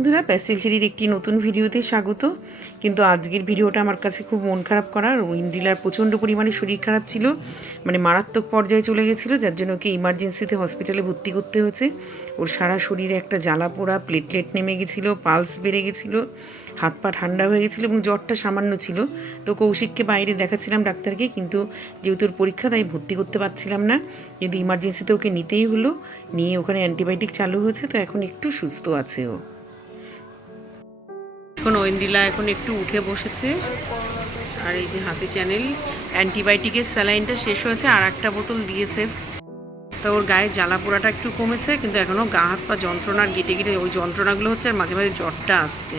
বন্ধুরা, প্যাস্টেল চেরির একটি নতুন ভিডিওতে স্বাগত। কিন্তু আজকের ভিডিওটা আমার কাছে খুব মন খারাপ করার। ইন্দ্রিলার প্রচণ্ড পরিমাণে শরীর খারাপ ছিল, মানে মারাত্মক পর্যায়ে চলে গেছিলো, যার জন্য ওকে ইমার্জেন্সিতে হসপিটালে ভর্তি করতে হয়েছে। ওর সারা শরীরে একটা জ্বালা পোড়া, প্লেটলেট নেমে গেছিলো, পালস বেড়ে গেছিলো, হাত পা ঠান্ডা হয়ে গেছিলো এবং জ্বরটা সামান্য ছিল। তো কৌশিককে বাইরে দেখাচ্ছিলাম ডাক্তারকে, কিন্তু যেহেতু ওর পরীক্ষা তাই ভর্তি করতে পারছিলাম না, কিন্তু ইমার্জেন্সিতে ওকে নিতেই হলো। নিয়ে ওখানে অ্যান্টিবায়োটিক চালু হয়েছে, তো এখন একটু সুস্থ আছে ও। এখন ঐন্দ্রিলা এখন একটু উঠে বসেছে, আর এই যে হাতে চ্যানেল। অ্যান্টিবায়োটিকের স্যালাইনটা শেষ হয়েছে, আর একটা বোতল দিয়েছে। তা ওর গায়ে জ্বালা পোড়াটা একটু কমেছে, কিন্তু এখনও গা হাত পা যন্ত্রণার গেটে গেটে ওই যন্ত্রণাগুলো হচ্ছে, আর মাঝে মাঝে জ্বরটা আসছে।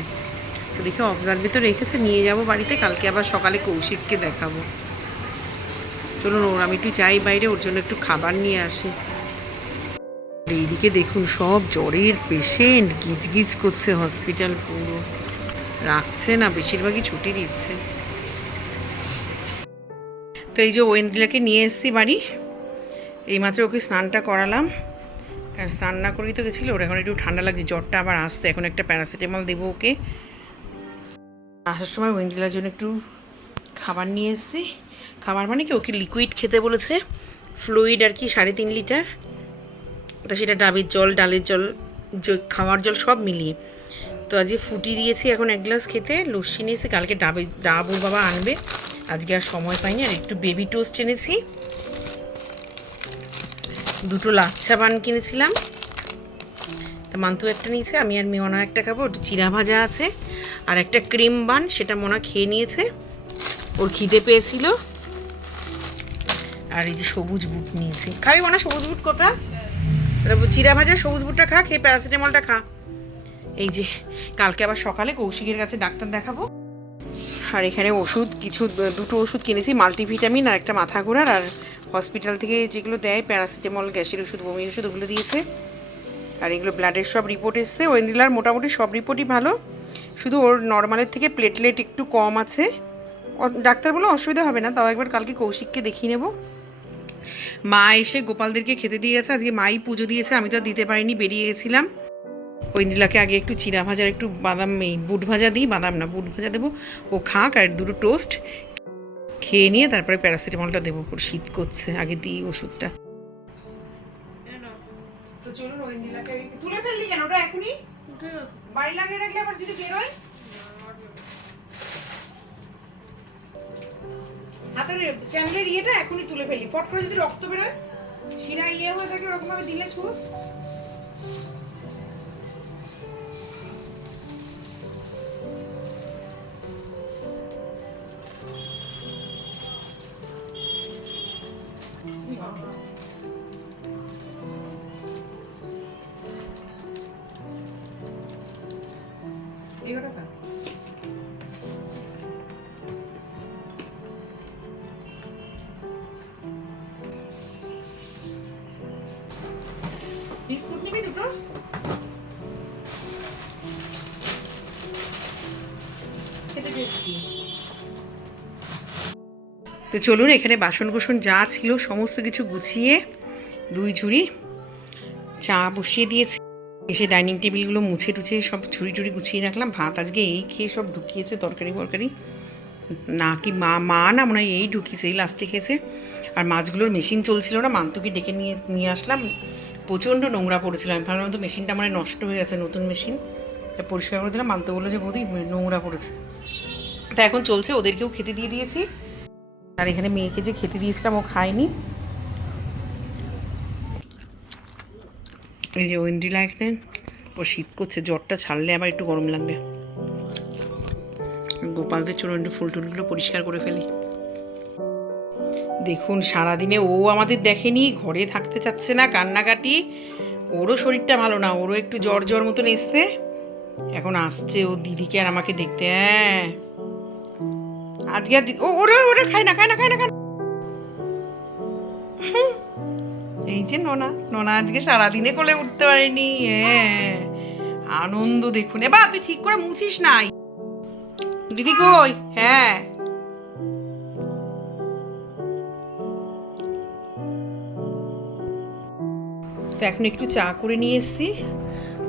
তো দেখে অবজার্ভে তো রেখেছে, নিয়ে যাব বাড়িতে, কালকে আবার সকালে কৌশিককে দেখাবো। চলুন, ওর আমি একটু যাই বাইরে, ওর জন্য একটু খাবার নিয়ে আসি। এইদিকে দেখুন, সব জ্বরের পেশেন্ট গিজগিজ করছে, হসপিটাল পুরো রাখছে না, বেশিরভাগই ছুটি দিচ্ছে। তো এই যে ঐন্দ্রিলাকে নিয়ে এসেছি বাড়ি, এইমাত্র ওকে স্নানটা করালাম। আর স্নান না করেই তো গেছিলো, ওর এখন একটু ঠান্ডা লাগছে, জ্বরটা আবার আসছে। এখন একটা প্যারাসিটামল দেবো ওকে। আসার সময় ঐন্দ্রিলার জন্য একটু খাবার নিয়ে এসেছি। খাবার মানে কি, ওকে লিকুইড খেতে বলেছে, ফ্লুইড আর কি, 3.5 লিটার। তা সেটা ডাবের জল, ডালের জল, খাওয়ার জল সব মিলিয়ে। তো আজকে ফুটি দিয়েছি এখন 1 গ্লাস খেতে। লস্যি নিয়েছি, কালকে ডাব ওর বাবা আনবে, আজকে আর সময় পাইনি। আর একটু বেবি টোস্ট এনেছি, 2টো লাচ্ছা বান কিনেছিলাম। তা মান্তু একটা নিয়েছে, আমি আর মিওনা একটা খাবো। একটু চিরা ভাজা আছে, আর একটা ক্রিম বান, সেটা মোনা খেয়ে নিয়েছে, ওর খিদে পেয়েছিল। আর এই যে সবুজ বুট নিয়েছি। খাবি মোনা সবুজ বুট? কোথা চিরা ভাজা সবুজ বুটটা খা, খেয়ে প্যারাসিটামলটা খা। এই যে কালকে আবার সকালে কৌশিকের কাছে ডাক্তার দেখাবো। আর এখানে ওষুধ কিছু, 2টো ওষুধ কিনেছি, মাল্টিভিটামিন আর একটা মাথা ঘোরার। আর হসপিটাল থেকে যেগুলো দেয়, প্যারাসিটামল, গ্যাসের ওষুধ, বমির ওষুধ, ওগুলো দিয়েছে। আর এগুলো ব্লাডের সব রিপোর্ট এসছে। ঐন্দ্রিলার মোটামুটি সব রিপোর্টই ভালো, শুধু ওর নর্মালের থেকে প্লেটলেট একটু কম আছে। ডাক্তার বলে অসুবিধা হবে না, তাও একবার কালকে কৌশিককে দেখিয়ে নেব। মা এসে গোপালদেরকে খেতে দিয়ে গেছে, আজকে মাই পুজো দিয়েছে, আমি তো দিতে পারিনি, বেরিয়ে গেছিলাম। ঐন্দ্রিলাকে আগে একটু চিরা ভাজার একটু বাদাম, এই বুট ভাজা দিই, বাদাম না বুট ভাজা দেবো, ও খাক। আর 2টো টোস্ট খেয়ে নিয়ে তারপরে প্যারাসিটামলটা দেবো, ওর শীত করছে, আগে দিই ওষুধটা। তো চলুন, ঐন্দ্রিলাকে তুলে ফেললি কেন? ওটা এখনই বাড়ি লাগিয়ে রাখলে আবার যদি বেরোয়। হাতের চ্যানেলের ইয়েটা এখনই তুলে ফেলি, ফট করে যদি রক্ত বেরোয়, শিরা হয়ে থাকে, ওরকম ভাবে দিলে ছুস। বিস্কুট নিবি 2টো? তো চলুন, এখানে বাসন কোসন যা ছিল সমস্ত কিছু গুছিয়ে 2 ঝুড়ি চা বসিয়ে দিয়েছি। এসে ডাইনিং টেবিলগুলো মুছে টুছে সব ঝুড়ি গুছিয়ে রাখলাম। ভাত আজকে এই খেয়ে সব ঢুকিয়েছে, তরকারি না কি মা না মনে হয় এই ঢুকিয়েছে, এই লাস্টে খেয়েছে। আর মাছগুলোর মেশিন চলছিল না, মান্তুকে ডেকে নিয়ে আসলাম। প্রচণ্ড নোংরা পড়েছিল, আমি ভাবলাম তো মেশিনটা মানে নষ্ট হয়ে গেছে, নতুন মেশিন, পরিষ্কার করে দিলাম। মান্তু বললো যে বৌদি নোংরা পড়েছে। তা এখন চলছে, ওদেরকেও খেতে দিয়ে দিয়েছি। আর এখানে মেয়েকে যে খেতে দিয়েছিলাম, ও খায়নি। এই যে ঐন্দ্রিলা এখানে, ও শীত করছে, জ্বরটা ছাড়লে আবার একটু গরম লাগবে। গোপালদের চলুন একটু ফুল টুলগুলো পরিষ্কার করে ফেলি। দেখুন, সারাদিনে ও আমাদের দেখেনি, ঘরে থাকতে চাচ্ছে না, কান্নাকাটি। ওরও শরীরটা ভালো না, ওরও একটু জ্বর মতন এসছে। এখন আসছে ও দিদিকে আর আমাকে দেখতে। হ্যাঁ, আজকে ওরা খায় না। এই যে নোনা আজকে সারাদিনে কোলে উঠতে পারেনি। হ্যাঁ, আনন্দ দেখুন। এবার তুই ঠিক করে মুছিস নাই। দিদি কই? হ্যাঁ, তো এখন একটু চা করে নিয়ে এসছি।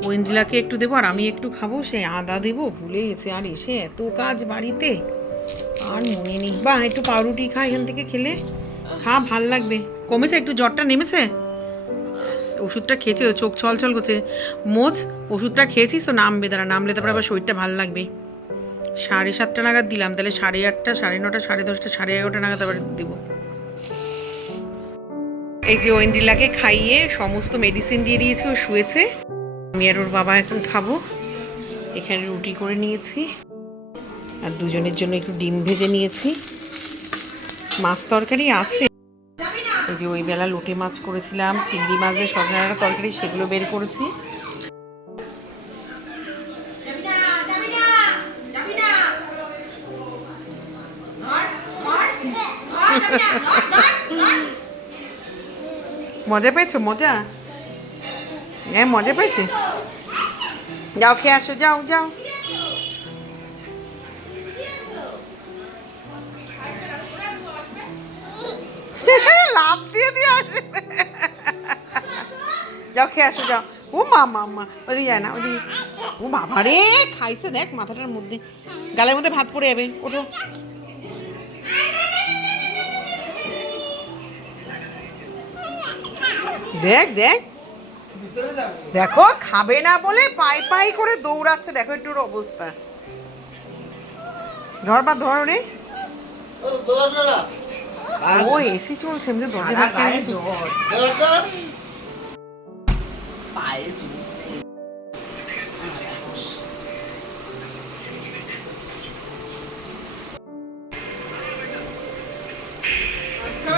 ঐন্দ্রিলাকে একটু দেবো আর আমি একটু খাবো। সেই আদা দেবো ভুলে গেছে, আর এসে এত কাজ বাড়িতে আর মনে নেই। বা একটু পাউরুটি খা, এখান থেকে খেলে খা, ভাল লাগবে। কমেছে একটু, জ্বরটা নেমেছে? ওষুধটা খেয়েছে, চোখ ছলছল করছে। মোচ ওষুধটা খেয়েছিস তো, নামবে, তারা নামলে তারপরে আবার শরীরটা ভাল লাগবে। 7:30 নাগাদ দিলাম, তাহলে 8:30, 9:30, 10:30, 11:30 নাগাদ আবার দেবো। এই যে ঐন্দ্রিলাকে খাইয়ে সমস্ত মেডিসিন দিয়ে দিয়েছি, ও শুয়েছে। আমি আর ওর বাবা এখন খাবো। এখানে রুটি করে নিয়েছি আর দুজনের জন্য একটু ডিম ভেজে নিয়েছি। মাছ তরকারি আছে। এই যে ওই বেলা লোটে মাছ করেছিলাম, চিংড়ি মাছ দিয়ে সজনার তরকারি, সেগুলো বের করেছি। মজা পেয়েছো? মজা, হ্যাঁ মজা পেয়েছে। যাও খেয়ে আসো, যাও যাও। লাভ দিয়ে দিয়ে আসে। যাও খেয়ে আসো, যাও। ও মা ওদিকে যায় না, ওদিকে। ও বাবা রে, খাইছে দেখ, মাথাটার মধ্যে, গালের মধ্যে ভাত পড়ে যাবে। ওঠো। দেখ দেখ, দেখো খাবে না বলে পাই পাই করে দৌড়াচ্ছে, দেখো একটুর অবস্থা। ধর বা ধর রে। ও এসি চলছে, আমি তো দরজা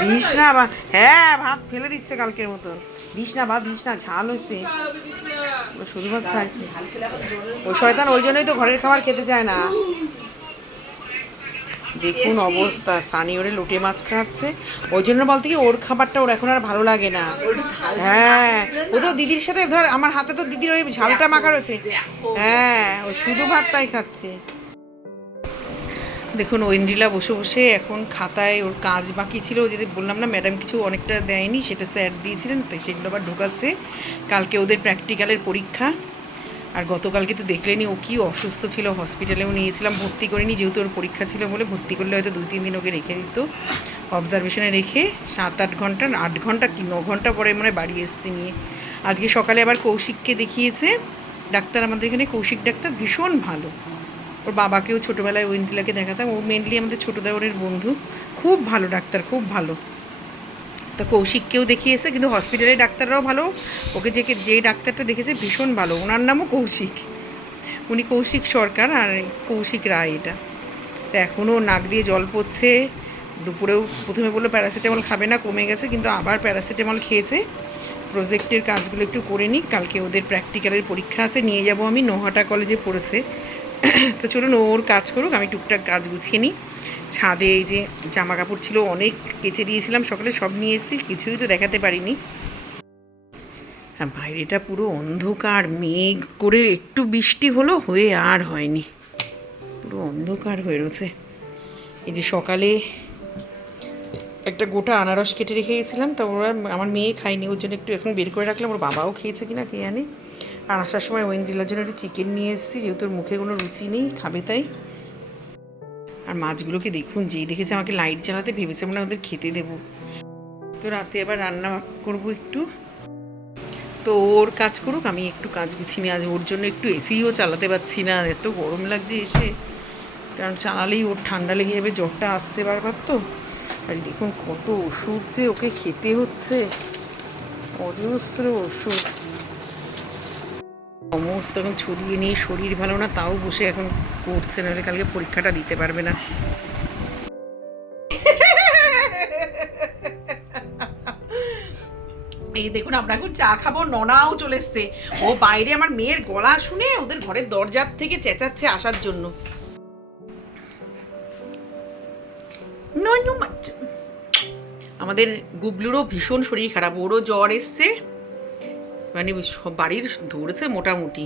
দিস না বা, হ্যাঁ ভাত ফেলে দিচ্ছে কালকের মতন। দিস না বা, দিস না, ঝাল হয়েছে। শুধু ভাত খাইছে ওই শয়তান, ওই জন্যই তো ঘরের খাবার খেতে চায় না। দেখুন অবস্থা, সানি ওরে লোটে মাছ খাচ্ছে। ওই জন্য বলতে কি, ওর খাবারটা ওর এখন আর ভালো লাগে না। হ্যাঁ, ও তো দিদির সাথে, ধর আমার হাতে তো দিদির ওই ঝালটা মাখা রয়েছে। হ্যাঁ, ওই শুধু ভাতটাই খাচ্ছে। দেখুন ঐন্দ্রিলা বসে বসে এখন খাতায় ওর কাজ বাকি ছিল, যদি বললাম না ম্যাডাম কিছু অনেকটা দেয়নি, সেটা স্যার দিয়েছিলেন, তো সেগুলো আবার ঢোকাচ্ছে। কালকে ওদের প্র্যাকটিক্যালের পরীক্ষা। আর গতকালকে তো দেখলেনি ও কি অসুস্থ ছিল, হসপিটালেও নিয়েছিলাম, ভর্তি করিনি যেহেতু ওর পরীক্ষা ছিল বলে। ভর্তি করলে হয়তো 2-3 দিন ওকে রেখে দিত অবজারভেশনে রেখে। 7-8 ঘন্টা, 8 ঘন্টা কি 9 ঘন্টা পরে মনে হয় বাড়ি এসতে নিয়ে। আজকে সকালে আবার কৌশিককে দেখিয়েছে ডাক্তার, আমাদের এখানে কৌশিক ডাক্তার ভীষণ ভালো। ওর বাবাকেও ছোটোবেলায় ঐন্দ্রিলাকে দেখাতাম, ও মেনলি আমাদের ছোটো দেওরের বন্ধু, খুব ভালো ডাক্তার, খুব ভালো। তো কৌশিককেও দেখিয়েছে, কিন্তু হসপিটালের ডাক্তাররাও ভালো। ওকে যে ডাক্তারটা দেখেছে ভীষণ ভালো, ওনার নামও কৌশিক, উনি কৌশিক সরকার আর কৌশিক রায় এটা। তো এখনও নাক দিয়ে জল পড়ছে। দুপুরেও প্রথমে বললো প্যারাসিটামল খাবে না, কমে গেছে, কিন্তু আবার প্যারাসিটামল খেয়েছে। প্রজেক্টের কাজগুলো একটু করে নিই, কালকে ওদের প্র্যাকটিক্যালের পরীক্ষা আছে, নিয়ে যাব আমি। নহাটা কলেজে পড়েছে। তো চলুন ওর কাজ করুক, আমি টুকটাক কাজ গুছিয়ে নিই। ছাদে এই যে জামা কাপড় ছিল অনেক, কেচে দিয়েছিলাম সকালে, সব নিয়ে এসেছি, কিছুই তো দেখাতে পারিনি। হ্যাঁ, বাইরেটা পুরো অন্ধকার, মেঘ করে একটু বৃষ্টি হলো, হয়ে আর হয়নি, পুরো অন্ধকার হয়ে রয়েছে। এই যে সকালে একটা গোটা আনারস কেটে রেখে গেছিলাম, তো ওরা, আমার মেয়ে খায়নি, ওর জন্য একটু এখন বের করে রাখলাম। ওর বাবাও খেয়েছে কিনা কে জানে। আর আসার সময় ঐন্দ্রিলার জন্য একটু চিকেন নিয়ে এসেছি, যেহেতু ওর মুখে কোনো রুচি নেই, খাবে তাই। আর মাছগুলোকে দেখুন, যেই দেখেছে আমাকে লাইট জ্বালাতে, ভেবেছে আমরা ওদের খেতে দেবো। তো রাতে আবার রান্না করবো একটু। তো ওর কাজ করুক, আমি একটু কাজ গুছিয়ে নিই। আজ ওর জন্য একটু এসিও চালাতে পারছি না, এত গরম লাগছে এসে, কারণ চালালেই ওর ঠান্ডা লেগে যাবে, জ্বরটা আসছে বারবার তো। আর দেখুন কত ওষুধ যে ওকে খেতে হচ্ছে, অজস্র ওষুধ সমস্ত এখন ছড়িয়ে নিয়ে। শরীর ভালো না, তাও বসে এখন করছে, নাহলে কালকে পরীক্ষাটা দিতে পারবে না। এই দেখুন আমরা এখন চা খাবো, ননাও চলে এসছে। ও বাইরে আমার মেয়ের গলা শুনে ওদের ঘরের দরজার থেকে চেঁচাচ্ছে আসার জন্য। আমাদের গুবলুরও ভীষণ শরীর খারাপ, ওরও জ্বর এসছে, মানে বাড়ির ধরেছে মোটামুটি।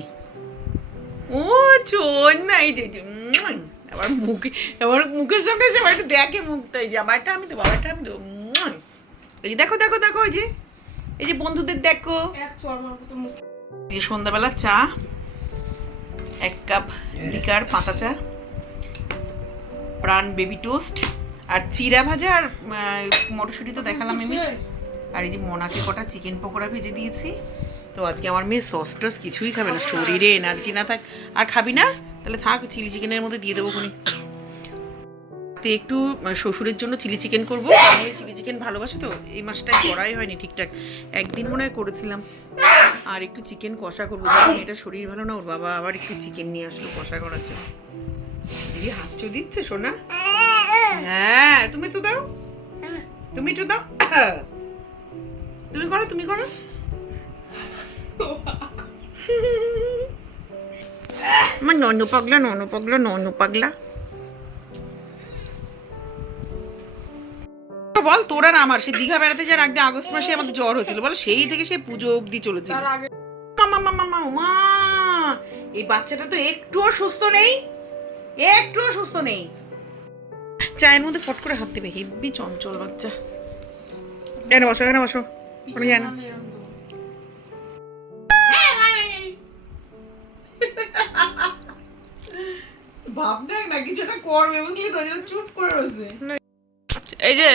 ও চোর নাই, আমার মুখের সামনে এসে একটু দেখে মুখটা, এই যে আমারটা আমি দেবো, আমারটা আমি দেবো। এই দেখো দেখো দেখো, এই যে বন্ধুদের দেখো। যে সন্ধ্যাবেলা চা, 1 কাপ লিকার পাতা চা, প্রাণ বেবি টোস্ট আর চিড়া ভাজা আর মটরশুঁটি তো দেখালাম আমি। আর এই যে মোনাকে কটা চিকেন পকোড়া ভেজে দিয়েছি। তো আজকে আমার মেয়ে সস টস কিছুই খাবে না, শরীরে এনার্জি না থাক। আর খাবি না তাহলে থাক, চিলি চিকেনের মধ্যে দিয়ে দেবো খুনি। একটু শ্বশুরের জন্য চিলি চিকেন করবো, আমি চিলি চিকেন ভালোবাসি তো। এই মাসটায় করাই হয়নি ঠিকঠাক, একদিন মনে হয় করেছিলাম। আর একটু চিকেন কষা করবো, এটা শরীর ভালো না ওর, বাবা আবার একটু চিকেন নিয়ে আসলো কষা করার জন্য। দিদি হাঁচো দিচ্ছে সোনা। হ্যাঁ তুমি তো দাও, তুমি একটু দাও, তুমি করো, তুমি করো। আমার ননু পাগলা, ননু পাগলা, ননু পাগলা। বল তোর আর আমার সেই দীঘা বেড়াতে যাওয়ার আগে আগস্ট মাসে আমাদের জ্বর হয়েছিল, বল সেই থেকে সে পুজো অবধি চলেছিল। মা এই বাচ্চাটা তো একটুও সুস্থ নেই, একটুও সুস্থ নেই। চায়ের মধ্যে ফট করে হাত দেবে, হেব্বি চঞ্চল বাচ্চা। এখানে বসো, এখানে বসো, কোনো যায় না। ভাব দেখ না কিছু একটা করবে, বুঝলি তো, যেটা চুপ করে রয়েছে। এই যে